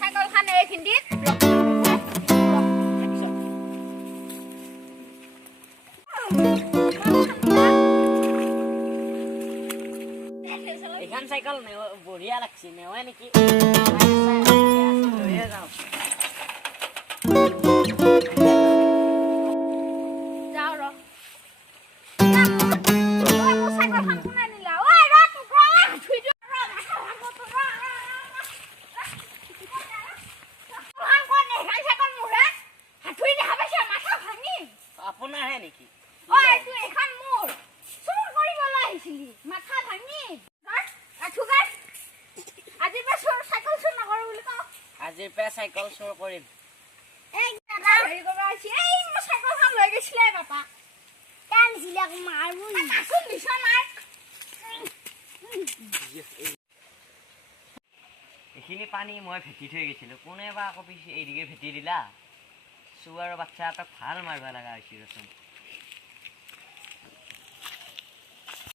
চাইকেলখন এইখিনিত এইখান চাইকেল বঢ়িয়া লাগছে নেওয়া নেকি লৈয়ে যাওঁ যাওঁ ৰ আপোনাৰহে নেকি আজিৰ পৰা চাইকেল চোৰ কৰিম এইখিনি পানী মই ভেটি থৈ গৈছিলো কোনে বা আকৌ পিছে এইদিকে ভেটি দিলা চুৱাৰৰ বাচ্চা এটাক ভাল মাৰিব লগা হৈছিল ৰচোন